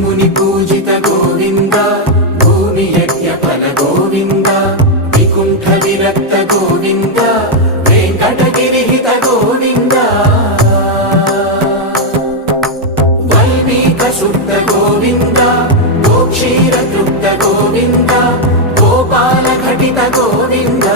ముని పూజిత గోవింద భూమి యజ్ఞ ఫల గోవింద వికుంఠ విరక్త గోవింద వెంకటగిరిహిత గోవింద వల్మీక శుద్ధ గోవింద గోక్షీర తృప్త గోవింద గోపాల ఘటిత గోవింద